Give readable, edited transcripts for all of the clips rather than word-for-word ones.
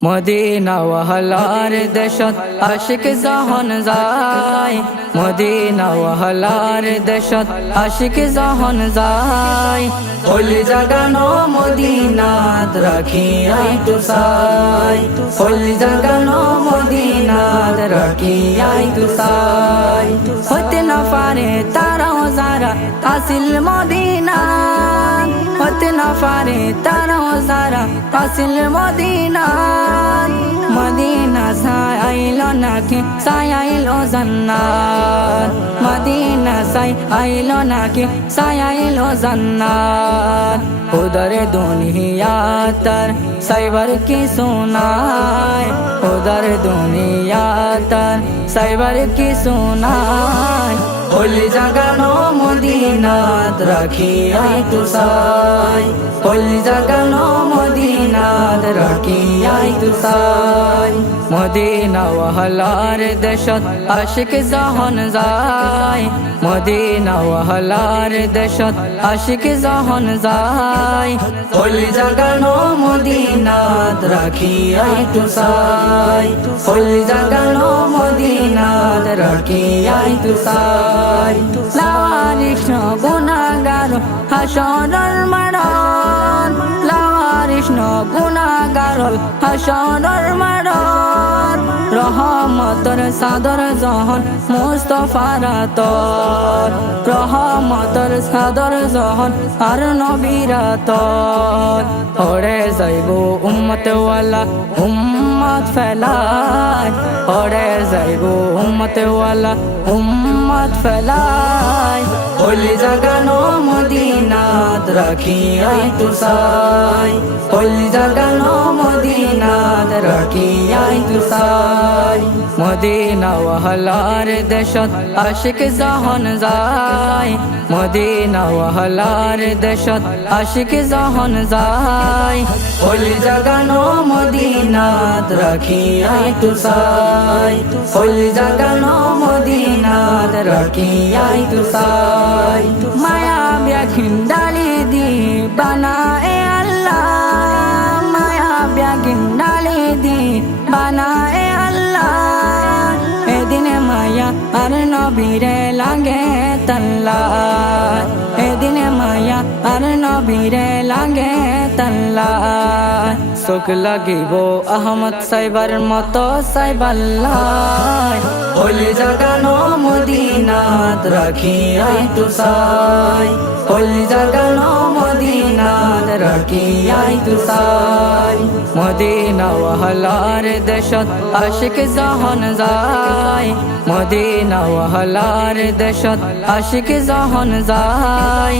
Medina ওয়াহলার দেশত আশিক যখন যায়, মদিনা ওয়াহলার দেশত আশিক যখন যায়, ওলি জাগানো মদিনাত রাখিয়াই তুসাই, ওলি জাগানো মদিনাত রাখিয়াই তুসাই। হতে না পারে তারাও যারা আসিল মদিনা, হতে না পারে তারাও যারা আসিল মদিনা। মদিনা সাই আইলো নাকি সাই আইলো জান্নাত, মদিনা সাই আইলো নাকি সাই আইলো জান্নাত। উদর দুনিয়া তার সাইবার কি সুনায়, উদর দুনিয়া তার সাইবার কি সুনায়। ওলি জাগানো মদিনাত রাখিয়াই তুসাই, ওলি জাগানো মদিনাত রাখিয়াই তুসাই। মদিনা ওয়াহলার দেশত আশিক যখন যায়, মদিনা ওয়াহলার দেশত আশিক যখন যায়, ওলি জাগানো মদিনাত রাখিয়াই তুসাই, ওলি জাগানো মদিনাত রাখিয়াই তুসাই। লাওয়ারিস গুনাহগার হাসরের মাঠত, লাওয়ারিস গুনাহগার হাসরের মাঠত। রহমতের সাদর যখন মুস্তাফার আতর, রহমতের সাদর যখন আর নবীর আতর। ওরে যাইব উম্মত ওয়ালা উম্মত ফেলায়, ওরে যাইব উম্মত ওয়ালা উম্মত ফেলায়। ওলি জাগানো মদিনাত রাখিয়াই তুসাই, ওলি জাগানো মদিনাত রাখিয়াই তুসাই। মদিনা ওয়াহলার দেশত আশিক যখন যায়, মদিনা ওয়াহলার দেশত আশিক যখন যায়, ওলি জাগানো মদিনাত রাখিয়াই তুসাই, ওলি জাগানো মদিনাত রাখিয়াই তুসাই। মায়া ব্যাখিন ডালি দি বানায়ে আল্লাহ, মায়া ব্যাখিন ডালি দি বানায়ে আল্লাহ। এদিনে মায়া আর নবীরে লাগে তাল্লা, এদিনে মায়া আর নবীরে লাগে তাল্লা। চোখ লাগিব আহমদ সাইবার মতো সাইবাল্লাহ, ওলি জাগানো মদিনাত রাখিয়াই তুসাই, ওলি জাগানো মদিনাত রাখিয়াই তুসাই। মদিনা ওয়াহলার দেশত আশিক যখন যায়, মদিনা ওয়াহলার দেশত আশিক যখন যায়,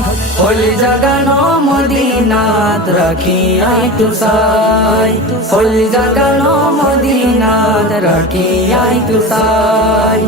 ওলি জাগানো মদিনাত রাখিয়াই তুসাই, ওলি জাগানো মদিনাত রাখিয়াই তুসাই।